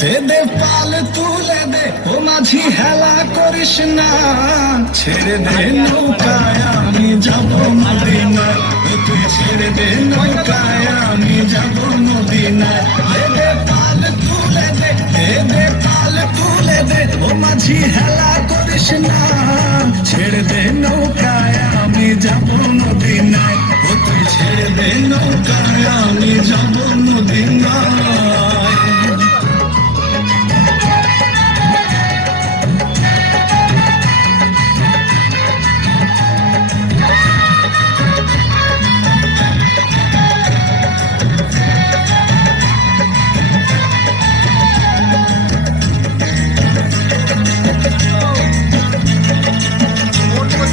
দে দে পাল তুলে দে ও মাঝি হেলা করিস না, ছেড়ে দে নৌকায় আমি যাব মদিনায়, তুই ছেড়ে দে নৌকায় আমি যাব মদিনায়। দে দে পাল তুলে দে, দে দে পাল তুলে দে ও মাঝি হেলা করিস না, ছেড়ে দে নৌকায় আমি যাব